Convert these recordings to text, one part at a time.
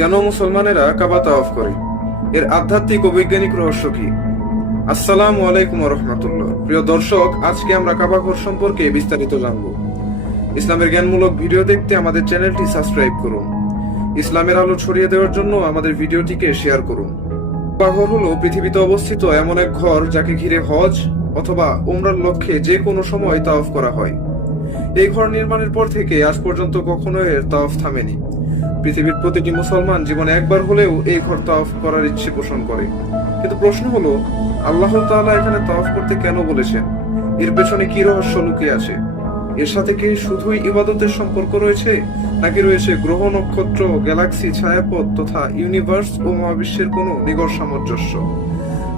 কেন মুসলমানেরা কাবা তাওয়াফ করে? এর আধ্যাত্মিক ও বৈজ্ঞানিক রহস্য কি? আসসালামু আলাইকুম রহমতুল্লাহ। প্রিয় দর্শক, আজকে আমরা কাবা ঘর সম্পর্কে বিস্তারিত জানব। ইসলামের জ্ঞানমূলক ভিডিও দেখতে আমাদের চ্যানেলটি সাবস্ক্রাইব করুন। ইসলামের আলো ছড়িয়ে দেওয়ার জন্য আমাদের ভিডিওটিকে শেয়ার করুন। কাবা ঘর হলো পৃথিবীতে অবস্থিত এমন এক ঘর যাকে ঘিরে হজ অথবা উমরার লক্ষ্যে যে কোনো সময় তাওয়াফ করা হয়। এই ঘর নির্মাণের পর থেকে আজ পর্যন্ত কখনো এর তাওয়াফ থামেনি। পৃথিবীর প্রতিটি মুসলমান জীবনে একবার হলেও এই ঘর তাওয়াফ করার ইচ্ছে পোষণ করে। কিন্তু প্রশ্ন হলো, আল্লাহ তাআলা এখানে তাওয়াফ করতে কেন বলেছেন? এর পেছনে কি রহস্য লুকিয়ে আছে? এর সাথে কি শুধুই ইবাদতের সম্পর্ক রয়েছে? নাকি রয়েছে গ্রহ, নক্ষত্র, গ্যালাক্সি, ছায়াপথ তথা ইউনিভার্স ও মহাবিশ্বের কোনো নিগড় সামঞ্জস্য?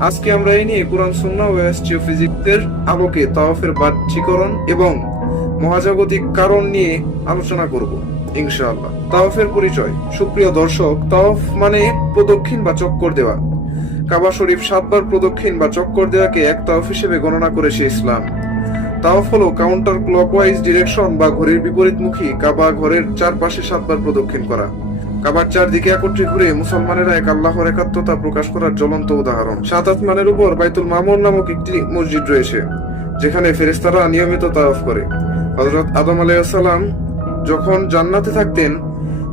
আজকে আমরা এই নিয়ে কোরআন, সুন্নাহ ও অ্যাস্ট্রোফিজিক্সের আলোকে তাওয়াফের বাহ্যিকরণ এবং মহাজাগতিক কারণ নিয়ে আলোচনা করব। ইনশাআল্লাহ। তাওয়াফের পরিচয়। সুপ্রিয় দর্শক, তাওয়াফ মানে প্রদক্ষিণ বা চক্কর দেওয়া। কাবা শরীফ সাতবার প্রদক্ষিণ বা চক্কর দেওয়াকে এক তাওয়াফ হিসেবে গণনা করেছে ইসলাম। তাওয়াফ হলো কাউন্টার ক্লকওয়াইজ ডিরেকশন বা ঘড়ির বিপরীতমুখী কাবা ঘরের চারপাশে সাতবার প্রদক্ষিণ করা। কাবার চারদিকে একত্রে ঘুরে মুসলমানেরা এক আল্লাহর একাত্মতা প্রকাশ করার জ্বলন্ত উদাহরণ। সাত আসমানের উপর বাইতুল মামুর নামক একটি মসজিদ রয়েছে, যেখানে ফেরেস্তারা নিয়মিত তাওয়াফ করে। হযরত আদম আলাইহিসসালাম যখন জান্নাতে থাকতেন,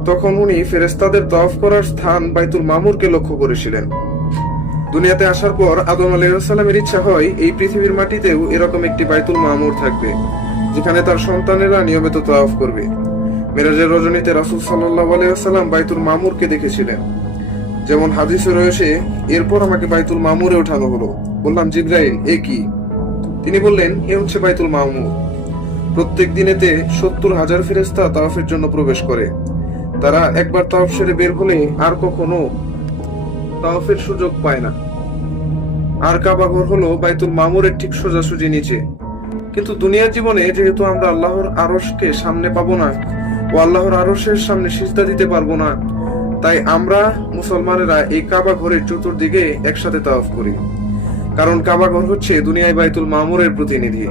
তখন উনি ফেরেস্তাদের তাওয়াফ করার স্থান বাইতুল মামুরকে লক্ষ্য করেছিলেন। দুনিয়াতে আসার পর আদম আলাইসাল্লামের ইচ্ছা হয় এই পৃথিবীর মাটিতেও এরকম একটি বাইতুল মামুর থাকবে, যেখানে তার সন্তানেরা নিয়মিত তাওয়াফ করবে। মেরাজের রজনীতে রাসুল সাল্লাহ আলাইসাল্লাম বাইতুল মামুরকে দেখেছিলেন। যেমন হাদিসে রয়েছে, এরপর আমাকে বাইতুল মামুরে ওঠানো হলো। বললাম, জিব্রাইল, এ কি? তিনি বললেন, এ হচ্ছে বাইতুল মামুর। প্রত্যেক দিনেতে সত্তর হাজার ফেরেস্তা তাওয়াফের জন্য প্রবেশ করে। তারা একবার তাওয়াফ সেরে বের হলে আর কখনো তাওয়াফের সুযোগ পায় না। আর কাবা ঘর হলো বাইতুল মামুরের ঠিক সোজাসুজি নিচে। কিন্তু দুনিয়ার জীবনে যেহেতু আমরা আল্লাহর আরশকে সামনে পাবো না ও আল্লাহর আরশের সামনে সিজদা দিতে পারব না, তাই আমরা মুসলমানেরা এই কাবা ঘরের চতুর্দিকে একসাথে তাওয়াফ করি। কারণ কাবা ঘর হচ্ছে দুনিয়ায় বাইতুল মামুরের প্রতিনিধি।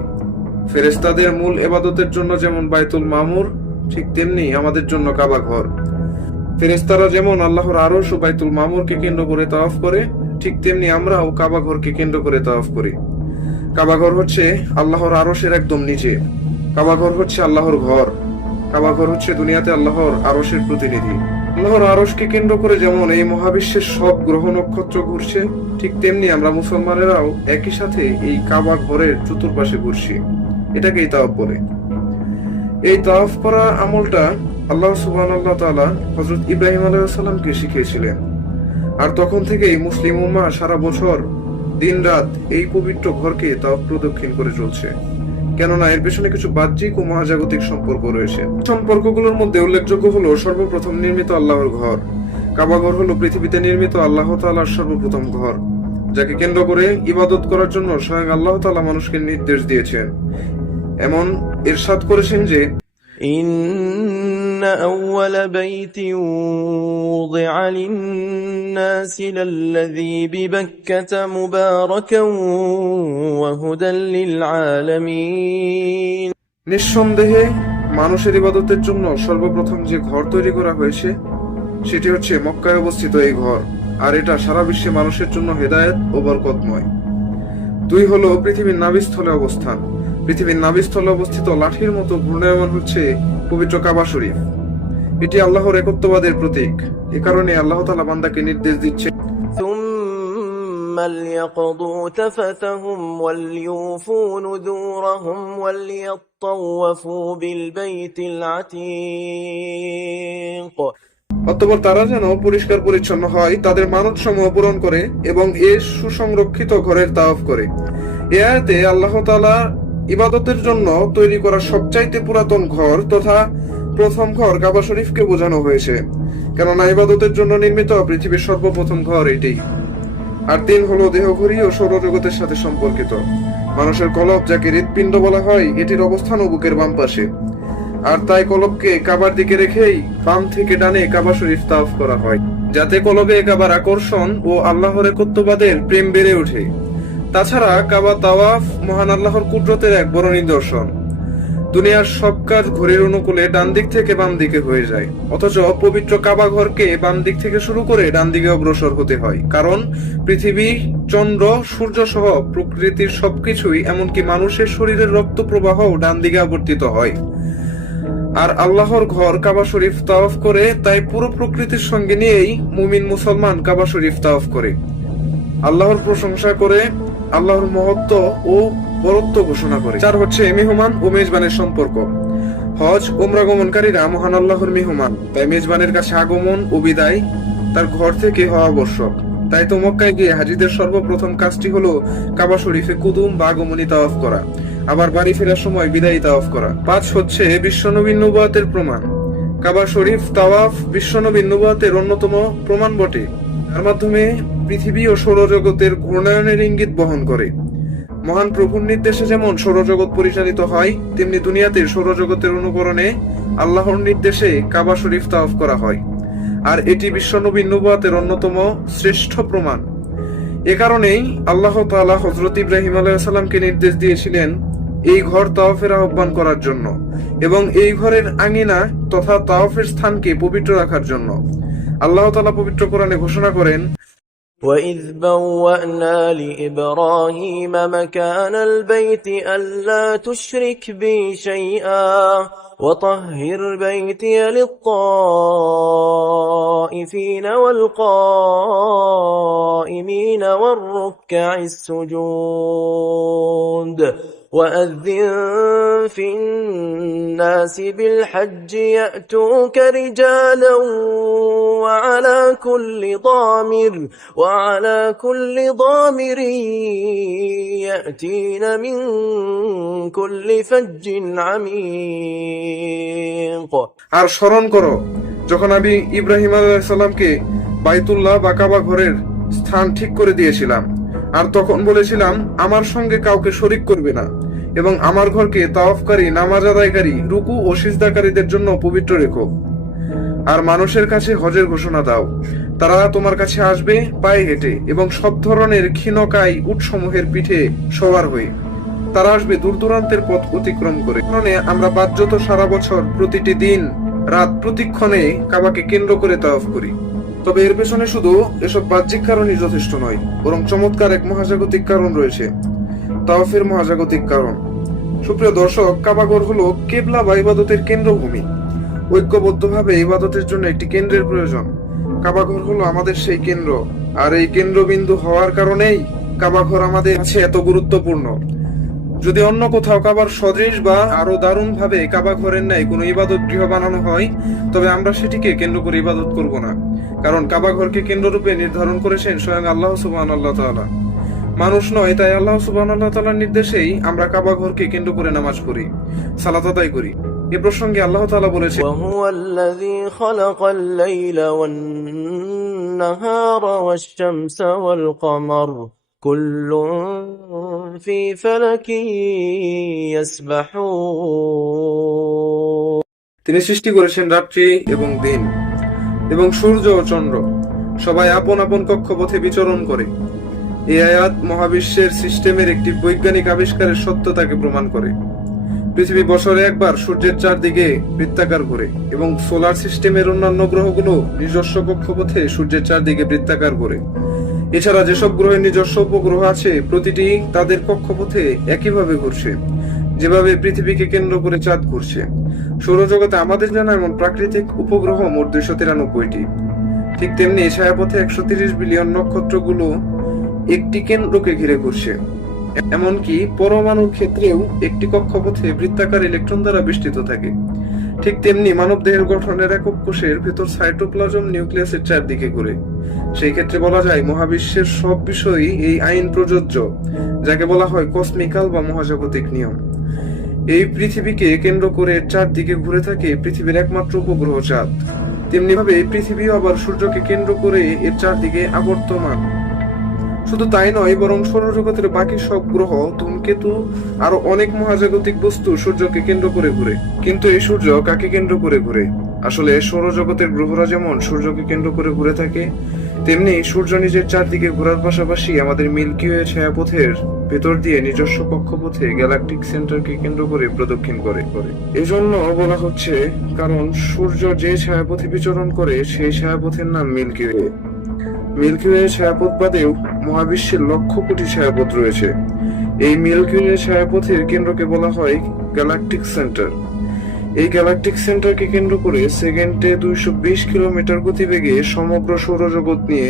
ফেরেস্তাদের মূল এবাদতের জন্য যেমন বাইতুল মামুর, ঠিক তেমনি আমাদের জন্য কাবা ঘর। ফেরেস্তারা যেমন আল্লাহর আরশ ও বাইতুল মামুরকে কেন্দ্র করে তাওয়াফ করে, ঠিক তেমনি আমরাও কাবা ঘরকে কেন্দ্র করে তাওয়াফ করি। কাবা ঘর হচ্ছে আল্লাহর আরশের একদম নিচে। কাবা ঘর হচ্ছে আল্লাহর ঘর। কাবা ঘর হচ্ছে দুনিয়াতে আল্লাহর আরশের প্রতিনিধি। আল্লাহর আরশকে কেন্দ্র করে যেমন এই মহাবিশ্বের সব গ্রহ নক্ষত্র ঘুরছে, ঠিক তেমনি আমরা মুসলমানেরাও একই সাথে এই কাবা ঘরের চতুর্পাশে ঘুরছি। এটাকেই তাওয়াফ বলে। এই তাওয়াফ করা আমলটা আল্লাহ সুবহান আল্লাহ তাআলা হযরত ইব্রাহিম আলাইহিসসালামকে শিখিয়েছিলেন। আর তখন থেকেই মুসলিম উম্মাহ সারা বছর দিনরাত এই পবিত্র ঘরকে তাওয়াফ প্রদক্ষিণ করে চলছে। কেননা এর পেছনে কিছু বাহ্যিক ও মহাজাগতিক সম্পর্ক রয়েছে। সম্পর্কগুলোর মধ্যে উল্লেখযোগ্য হলো সর্বপ্রথম নির্মিত আল্লাহর ঘর। কাবা ঘর হলো পৃথিবীতে নির্মিত আল্লাহ তালার সর্বপ্রথম ঘর, যাকে কেন্দ্র করে ইবাদত করার জন্য স্বয়ং আল্লাহ তাআলা মানুষকে নির্দেশ দিয়েছেন। এমন ইরশাদ করেছেন যে إن أول بيت وضع للناس للذي ببكة مباركا وهدى للعالمين নিঃসন্দেহে মানুষের ইবাদতের জন্য সর্বপ্রথম যে ঘর তৈরি করা হয়েছে সেটি হচ্ছে মক্কায় অবস্থিত এই ঘর আর এটা সারা বিশ্বে মানুষের জন্য হেদায়েত ও বরকতময় দুই হলো পৃথিবীর নাভিস্থলে অবস্থান পৃথিবীর নাভিস্থলে অবস্থিত লাঠির মতো ঘূর্ণায়মান হচ্ছে পবিত্র কাবা শরীফ এটি আল্লাহর একত্ববাদের প্রতীক এ কারণে আল্লাহ তালা বান্দাকে নির্দেশ দিচ্ছে ثم ليقضوا تفتهم وليوفوا نذورهم وليطوفوا بالبيت العتيق অতঃপর তারা যেন পরিষ্কার পরিচ্ছন্ন হয় তাদের মানত সমূহ পূরণ করে এবং এ সুসংরক্ষিত ঘরের তাওয়াফ করে এ আয়াতে আল্লাহ তাআলা ইবাদতের জন্য তৈরি করা সবচাইতে পুরাতন ঘর তথা প্রথম ঘর কাবা শরীফকে বোঝানো হয়েছে। কেননা ইবাদতের জন্য নির্মিত পৃথিবীর সর্বপ্রথম ঘর এটি। আর তিন হলো দেহঘড়ি ও সৌরজগতের সাথে সম্পর্কিত। মানুষের কলব যাকে হৃৎপিণ্ড বলা হয়, এটির অবস্থান ও বুকের বাম পাশে। আর তাই কলবকে কাবার দিকে রেখেই বাম থেকে ডানে কাবা শরীফ তাওয়াফ করা হয়, যাতে কলবে কাবার আকর্ষণ ও আল্লাহর একত্ববাদের প্রেম বেড়ে ওঠে। তাছাড়া কাবা তাওয়াফ মহান আল্লাহর কুদরতের এক বড় নিদর্শন। দুনিয়ার সব কাজ ঘড়ির অনুকূলে ডান দিক থেকে বাম দিকে হয়ে যায়। অথচ পবিত্র কাবা ঘরকে বাম দিক থেকে শুরু করে ডান দিকে অগ্রসর হতে হয়। কারণ পৃথিবী, চন্দ্র সূর্য সহ প্রকৃতির সবকিছুই এমনকি মানুষের শরীরের রক্ত প্রবাহও ডান দিকে আবর্তিত হয়। আর আল্লাহর ঘর কাবা শরীফ তাওয়াফ করে, তাই পুরো প্রকৃতির সঙ্গে নিয়েই মুমিন মুসলমান কাবা শরীফ তাওয়াফ করে। আল্লাহর প্রশংসা করে আল্লাহর মহত্ব ও বরত্ব ঘোষণা করে। চার হচ্ছে মেহমান ও মেজবানের সম্পর্ক। হজ ওমরা গমনকারীরা মহান আল্লাহর মেহমান। তাই মেজবানের কাছে আগমন ও বিদায় তার ঘর থেকে হওয়া আবশ্যক। তাই তো মক্কায় গিয়ে হাজিদের সর্বপ্রথম কাজটি হলো কাবা শরীফে কুদুম বা আগমনী তাওয়াফ করা, আবার বাড়ি ফেরার সময় বিদায়ী তাওয়াফ করা। পাঁচ হচ্ছে বিশ্বনবী নবুয়াতের প্রমাণ। কাবা শরীফ তাওয়াফ বিশ্বনবী নবুয়াতের অন্যতম প্রমাণ বটে। তার মাধ্যমে পৃথিবী ও সৌরজগতের ঘূর্ণায়নের ইঙ্গিত বহন করে। মহান প্রভুর নির্দেশে যেমন সৌরজগৎ পরিচালিত হয়, তেমনি দুনিয়াতে সৌরজগতের অনুকরণে আল্লাহর নির্দেশে কাবা শরীফ তাওয়াফ করা হয়। আর এটি বিশ্বনবী নবুয়াতের অন্যতম শ্রেষ্ঠ প্রমাণ। এ কারণেই আল্লাহ তাআলা হযরত ইব্রাহিম আলাইহিসসালামকে নির্দেশ দিয়েছিলেন এই ঘর তাওফের আহ্বান করার জন্য এবং এই ঘরের আঙিনা তথা তাওফের স্থানকে পবিত্র রাখার জন্য। আল্লাহ তাআলা পবিত্র কোরআনে ঘোষণা করেন وإذ بوأنا لإبراهيم مكان البيت ألا تشرك بي شيئا وطهر بيتي للطائفين والقائمين والركع السجود وأذن في الناس بالحج يأتوك رجالا وعلى كل ضامر وعلى كل ضامر يأتين من كل فج عميق আর স্মরণ করো যখন আমি ইব্রাহিম আলাইসাল্লামকে বাইতুল্লাহ বা কাবা ঘরের স্থান ঠিক করে দিয়েছিলাম আর তখন বলেছিলাম আমার সঙ্গে কাউকে শরিক করবে না এবং আমার ঘরকে তাওয়াফকারী, নামাজ আদায়কারী, রুকু ও সিজদাকারীদের জন্য পবিত্র রেখো। আর মানুষের কাছে হজের ঘোষণা দাও। তারা তোমার কাছে আসবে পায়ে হেঁটে এবং সব ধরনের ক্ষীণকায় উটসমূহের পিঠে সবার হয়ে। তারা আসবে দূর দূরান্তের পথ অতিক্রম করে। কারণে আমরা বাধ্যত সারা বছর প্রতিটি দিন রাত প্রতিক্ষণে কাবাকে কেন্দ্র করে তাওয়াফ করি। তবে এর পেছনে শুধু এসব বাহ্যিক কারণই যথেষ্ট নয়, বরং চমৎকার এক মহাজাগতিক কারণ রয়েছে। তাওয়াফের মহাজাগতিক কারণ। সুপ্রিয় দর্শক, কাবাগর হলো কেবলা বা ইবাদতের কেন্দ্রভূমি। ঐক্যবদ্ধভাবে ইবাদতের জন্য একটি কেন্দ্রের প্রয়োজন। কাবাঘর হলো আমাদের সেই কেন্দ্র। আর এই কেন্দ্রবিন্দু হওয়ার কারণেই কাবাঘর আমাদের কাছে এত গুরুত্বপূর্ণ। যদি অন্য কোথাও কাবার সদৃশ বা আরও দারুণ ভাবে কাবা ঘরের ন্যায় কোনো ইবাদত গৃহ বানানো হয়, তবে আমরা সেটিকে কেন্দ্র করে ইবাদত করব না। কারণ কাবা ঘরকে কেন্দ্ররূপে নির্ধারণ করেছেন স্বয়ং আল্লাহ সুবহান আল্লাহ তাআলা। মানুষ নয় তাই আল্লাহ সুবহান আল্লাহ তাআলার নির্দেশেই আমরা কাবা ঘরকে কেন্দ্র করে নামাজ পড়ি সালাত আদায় করি এ প্রসঙ্গে আল্লাহ তাআলা বলেছেন وهو الذي خلق الليل والنهار والشمس والقمر كل في فلك يسبحون তিনি সৃষ্টি করেছেন রাত্রি এবং দিন এবং সূর্য ও চন্দ্র সবাই আপন আপন কক্ষপথে বিচরণ করে এই আয়াত মহাবিশ্বের সিস্টেমের একটি বৈজ্ঞানিক আবিষ্কারের সত্যতাকে প্রমাণ করে। পৃথিবী বছরে একবার সূর্যের চারদিকে বৃত্তাকার ঘুরে এবং সোলার সিস্টেমের অন্যান্য গ্রহগুলো নিজস্ব কক্ষপথে সূর্যের চারদিকে বৃত্তাকার ঘুরে। এছাড়া যেসব গ্রহের নিজস্ব উপগ্রহ আছে, প্রতিটি তাদের কক্ষপথে একইভাবে ঘুরছে, যেভাবে পৃথিবীকে কেন্দ্র করে চাঁদ ঘুরছে। সৌরজগতে আমাদের জানা এমন প্রাকৃতিক উপগ্রহ মোট দুইশো তিরানব্বইটি। ঠিক তেমনি ছায়াপথে একশো তিরিশ বিলিয়ন নক্ষত্রগুলো একটি কেন্দ্রকে ঘিরে ঘুরছে। এমনকি পরমাণুর ক্ষেত্রেও একটি কক্ষপথে বৃত্তাকার ইলেকট্রন দ্বারা বেষ্টিত থাকে। ঠিক তেমনি মানব দেহের গঠনের একক কোষের ভেতর সাইটোপ্লাজম নিউক্লিয়াসের চারদিকে ঘুরে। সেই ক্ষেত্রে বলা যায়, মহাবিশ্বের সব বিষয়ই এই আইন প্রযোজ্য, যাকে বলা হয় কসমিকাল বা মহাজাগতিক নিয়ম। এই পৃথিবীকে কেন্দ্র করে চারদিকে ঘুরে থাকে পৃথিবীর একমাত্র উপগ্রহ চাঁদ। তেমনি ভাবে পৃথিবীও আবার সূর্যকে কেন্দ্র করে এর চারদিকে আবর্তমান। শুধু তাই নয়, বরং সৌরজগতের বাকি সব গ্রহ, ধূমকেতু, আরও অনেক মহাজাগতিক বস্তু সূর্যকে কেন্দ্র করে ঘুরে। কিন্তু এই সূর্য কাকে কেন্দ্র করে ঘুরে? আসলে সৌরজগতের গ্রহরা যেমন সূর্যকে কেন্দ্র করে ঘুরে থাকে, তেমনি সূর্য নিজের চারদিকে ঘোরার পাশাপাশি আমাদের মিল্কি ওয়ে ছায়াপথের ভেতর দিয়ে নিজস্ব কক্ষপথে গ্যালাকটিক সেন্টারকে কেন্দ্র করে প্রদক্ষিণ করে করে। এজন্য বলা হচ্ছে, কারণ সূর্য যে ছায়াপথে বিচরণ করে, সেই ছায়াপথের নাম মিল্কি ওয়ে মিল্কি ওয়ে ছায়াপথ বাদেও মহাবিশ্বের লক্ষ কোটি ছায়াপথ রয়েছে। এই মিল্কি ওয়ে ছায়াপথের কেন্দ্রকে বলা হয় গ্যালাকটিক সেন্টার। এই গ্যালাকটিক সেন্টারকে কেন্দ্র করে সেকেন্ডে দুইশো বিশ কিলোমিটার গতিবেগে সমগ্র সৌরজগৎ নিয়ে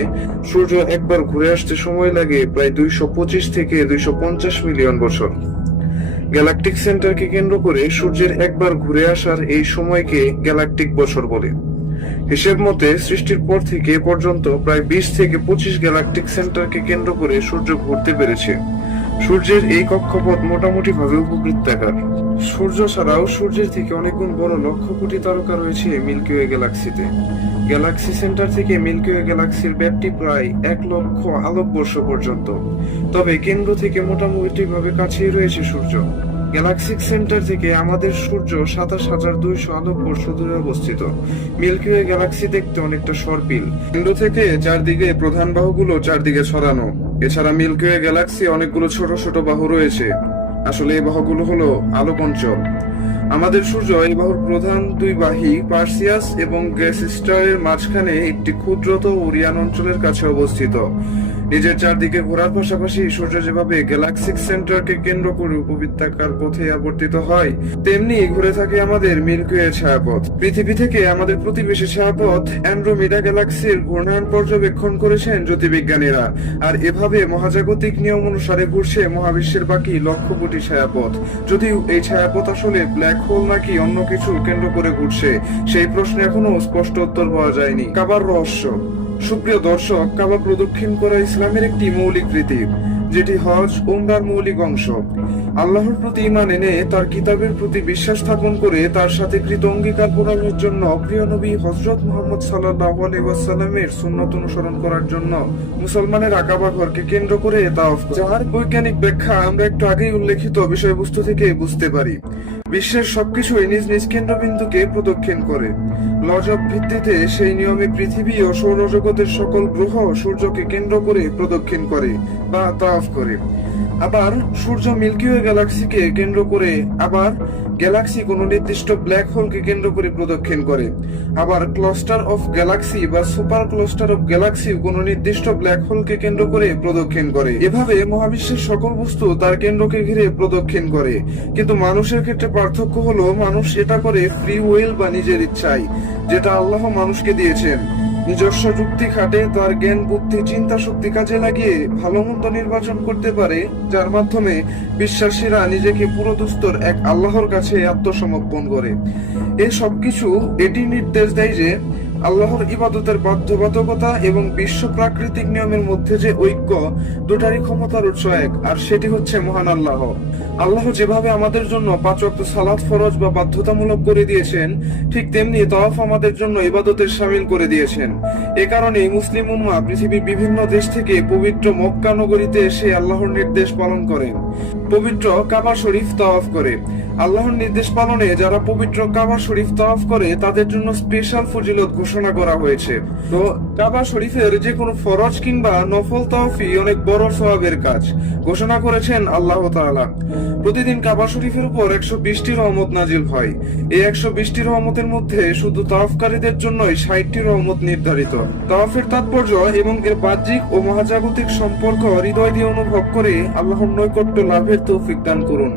সূর্য একবার ঘুরে আসতে সময় লাগে প্রায় দুইশো পঁচিশ থেকে দুইশো পঞ্চাশ মিলিয়ন বছর। গ্যালাকটিক সেন্টারকে কেন্দ্র করে সূর্যের একবার ঘুরে আসার এই সময়কে গ্যালাকটিক বছর বলে। হিসেব মতে, সৃষ্টির পর থেকে এ পর্যন্ত প্রায় বিশ থেকে পঁচিশ গ্যালাকটিক সেন্টারকে কেন্দ্র করে সূর্য ঘুরতে পেরেছে। সূর্যের এই কক্ষপথ মোটামুটি ভাবে উপবৃত্তাকার। সূর্য ছাড়াও সূর্যের থেকে অনেক গুণ বড় লক্ষ কোটি তারকা রয়েছে মিল্কি ওয়ে গ্যালাক্সিতে। গ্যালাক্সি সেন্টার থেকে মিল্কি ওয়ে গ্যালাক্সির ব্যাপ্তি প্রায় এক লক্ষ আলোকবর্ষ পর্যন্ত। তবে কেন্দ্র থেকে মোটামুটি ভাবে কাছেই রয়েছে সূর্য। গ্যালাক্সিক সেন্টার থেকে আমাদের সূর্য সাতাশ হাজার দুইশো আলোকবর্ষ দূরে অবস্থিত। মিল্কি ওয়ে গ্যালাক্সি দেখতে অনেকটা সরপিল কেন্দ্র থেকে চারদিকে প্রধান বাহুগুলো চারদিকে ছড়ানো। এছাড়া মিল্কি ওয়ে গ্যালাক্সি অনেকগুলো ছোট ছোট বাহু রয়েছে। আসলে এই বাহুগুলো হলো আলোক অঞ্চল আমাদের সূর্য এই বাহুর প্রধান দুই বাহি পার্সিয়াস এবং গ্যাস স্টারের মাঝখানে একটি ক্ষুদ্রত ওরিয়ান অঞ্চলের কাছে অবস্থিত। নিজের চারদিকে ঘোরার পাশাপাশি সূর্য যেভাবে গ্যালাক্সিক সেন্টারকে কেন্দ্র করে উপবৃত্তাকার পথে আবর্তিত হয়, তেমনি ঘুরে থাকে আমাদের মিল্কি ওয়ে ছায়াপথ। পৃথিবী থেকে আমাদের প্রতিবেশী ছায়াপথ অ্যান্ড্রোমিডা গ্যালাক্সির ঘূর্ণায়ন পর্যবেক্ষণ করেছেন জ্যোতির্বিজ্ঞানীরা। আর এভাবে মহাজাগতিক নিয়ম অনুসারে ঘুরছে মহাবিশ্বের বাকি লক্ষ কোটি ছায়াপথ। যদিও এই ছায়াপথ আসলে ব্ল্যাক হোল নাকি অন্য কিছু কেন্দ্র করে ঘুরছে, সেই প্রশ্নে এখনও স্পষ্ট উত্তর পাওয়া যায়নি। কাবার রহস্য। সুপ্রিয় দর্শক কাবা প্রদক্ষিণ করা ইসলামের একটি মৌলিক রীতি, যেটি হজ উমরার মৌলিক অংশ আল্লাহর প্রতি ইমান এনে তার কিতাবের প্রতি বিশ্বাস স্থাপন করে তার সাথে কৃত অঙ্গীকার পূরণের জন্য প্রিয় নবী হজরত মোহাম্মদ সাল্লাল্লাহু আলাইহি ওয়াসাল্লামের সুন্নত অনুসরণ করার জন্য মুসলমানের আকাবা ঘরকে কেন্দ্র করে করে। যার বৈজ্ঞানিক ব্যাখ্যা আমরা একটু আগেই উল্লেখিত বিষয়বস্তু থেকে বুঝতে পারি বিশ্বের সবকিছুই নিজ নিজ কেন্দ্রবিন্দুকে প্রদক্ষিণ করে। লজব ভিত্তিতে সেই নিয়মে পৃথিবী ও সৌরজগতের সকল গ্রহ সূর্যকে কেন্দ্র করে প্রদক্ষিণ করে বা তাফ করে। আবার সূর্য মিল্কি ওয়ে গ্যালাক্সিকে কেন্দ্র করে, আবার গ্যালাক্সি কোনো নির্দিষ্ট ব্ল্যাক হোলকে কেন্দ্র করে প্রদক্ষিণ করে। আবার ক্লাস্টার অফ গ্যালাক্সি বা সুপার ক্লাস্টার অফ গ্যালাক্সি কোনো নির্দিষ্ট ব্ল্যাক হোলকে কেন্দ্র করে প্রদক্ষিণ করে। এভাবে মহাবিশ্বের সকল বস্তু তার কেন্দ্রকে ঘিরে প্রদক্ষিণ করে। কিন্তু মানুষের ক্ষেত্রে পার্থক্য হলো, মানুষ এটা করে ফ্রি উইল বা নিজের ইচ্ছায়, যেটা আল্লাহ মানুষকে দিয়েছেন। নিজস্ব যুক্তি খাটে, তার জ্ঞান, বুদ্ধি, চিন্তা, শক্তি কাজে লাগিয়ে ভালো মন্দ নির্বাচন করতে পারে, যার মাধ্যমে বিশ্বাসীরা নিজেকে পুরো পুরোদস্তর এক আল্লাহর কাছে আত্মসমর্পণ করে। এই সবকিছু এটি নির্দেশ দেয় যে আল্লাহর ইবাদতের বাধ্যবাধকতা এবং বিশ্ব প্রাকৃতিক নিয়মের মধ্যে যে ঐক্য, দুটারই ক্ষমতার উৎস এক, আর সেটি হচ্ছে মহান আল্লাহ। আল্লাহ যেভাবে আমাদের জন্য পাঁচ সালাত, ফরজ বা বাধ্যতামূলক করে দিয়েছেন, ঠিক তেমনি তওয়াফ আমাদের জন্য ইবাদতের সামিল করে দিয়েছেন। এ কারণে মুসলিম উম্মা পৃথিবীর বিভিন্ন দেশ থেকে পবিত্র মক্কা নগরীতে এসে আল্লাহর নির্দেশ পালন করেন। পবিত্র কাবা শরীফ তাওয়াফ করে। আল্লাহর নির্দেশ পালনে যারা পবিত্র কাবা শরীফ তাওয়াফ করে, তাদের জন্য স্পেশাল ফজিলত ঘোষণা করা হয়েছে। তো কাবা শরীফের যে কোনো ফরজ কিংবা নফল তাওয়াফি অনেক বড় সওয়াবের কাজ, ঘোষণা করেছেন আল্লাহ তাআলা। প্রতিদিন কাবা শরীফের উপর একশো বিশটি রহমত নাজিল হয়। এই একশো বিশটি রহমতের মধ্যে শুধু তরফকারীদের জন্যই ষাটটি রহমত নির্ধারিত। তরফের তাৎপর্য এবং এর বাহ্যিক ও মহাজাগতিক সম্পর্ক হৃদয় দিয়ে অনুভব করে আল্লাহর নৈকট্য লাভের তৌফিক দান করুন।